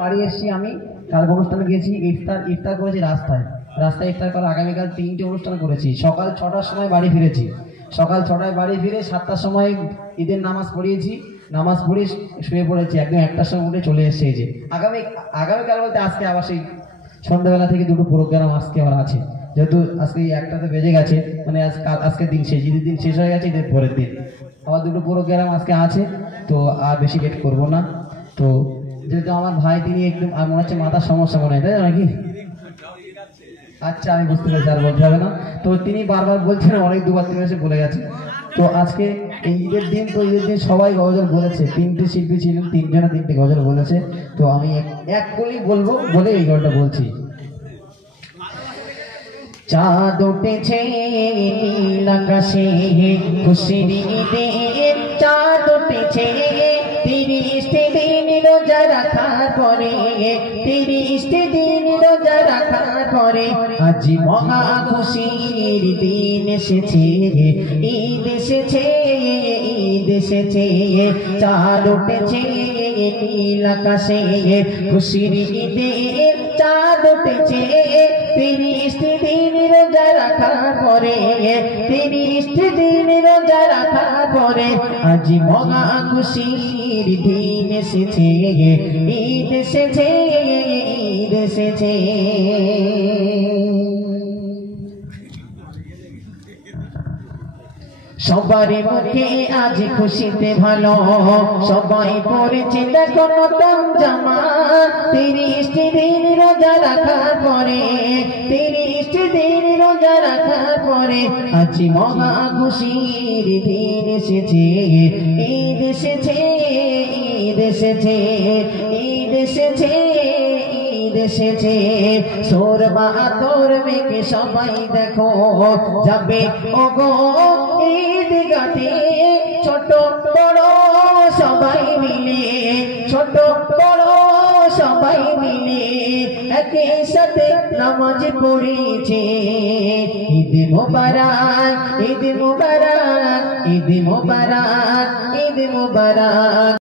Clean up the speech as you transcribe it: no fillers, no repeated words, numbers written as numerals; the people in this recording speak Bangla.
বাড়ি এসেছি আমি কালকে অনুষ্ঠানে গেছি ইফতার করেছি রাস্তায় ইফতার করে আগামীকাল 3টে অনুষ্ঠান করেছি। সকাল 6টার সময় বাড়ি ফিরেছি, সকাল 6টায় বাড়ি ফিরে 7টার সময় ঈদের নামাজ পড়িয়েছি, নামাজ পড়ে শুয়ে পড়েছি, একদম 1টার সময় উঠে চলে এসেছে। এই যে আগামীকাল বলতে আজকে আবার সেই সন্ধ্যাবেলা থেকে দুটো প্রোগ্রাম আজকে আমার আছে, যেহেতু আজকে 1টাতে বেজে গেছে, মানে আজকের দিন শেষ, ঈদের দিন শেষ হয়ে গেছে, ঈদের পরের দিন আবার দুটো প্রোগ্রাম আজকে আছে। তো আর বেশি লেট করবো না। তো যেহেতু আমার ভাই তিনি একটু মনে হচ্ছে মাথার সমস্যা মনে হয়, তাই নাকি? আচ্ছা, আমি বুঝতে পেরেছি, আর বলতে হবে না। তো তিনি বারবার বলছেন, অনেক দুবার তিনি এসে বলে গেছে। তো আজকে এই ঈদের দিন, তো ঈদের দিন সবাই গজল বলেছে, 3টে শিল্পী ছিলেন, 3জনে 3টে গজল বলেছে। তো আমি এক কলি বলবো বলে এই গজলটা বলছি। চাঁদ উঠেছে নীল আকাশে, খুশির ঈদের চাঁদ উঠেছে, 30টি দিন রোজা রাখার পরে, 30টি দিন রোজা রাখার পরে আজ মহা খুশির দিন এসেছে, ঈদ এসেছে, ঈদ এসেছে। চাঁদ উঠেছে নীল আকাশে, খুশির ঈদের চাঁদ উঠেছে, 30টি দিন রোজা রাখার পরে, 30টি দিন রোজা রাখার পরে আজ মহা খুশির দিন এসেছে, ঈদ এসেছে, ঈদ এসেছে। সবার মুখে আজ খুশিতে ভালো, সবাই পড়েছে দেখো নতুন জামা, 30টি দিন রোজা রাখার পরে, 30টি দিন রোজা রাখার পরে আজ মহা খুশির দিন এসেছে, ঈদ এসেছে, ঈদ এসেছে, ঈদ এসেছে, ঈদ এসেছে। সোরবা তোর মেকে সবাই দেখো যাবে ওগো ঈদ গাতে, ছোট বড় সবাই মিলে, ছোট বড় সবাই মিলে একই সাথে নামাজ পড়েছে। ঈদ মোবারক, ঈদ মোবারক, ঈদ মোবারক, ঈদ মোবারক।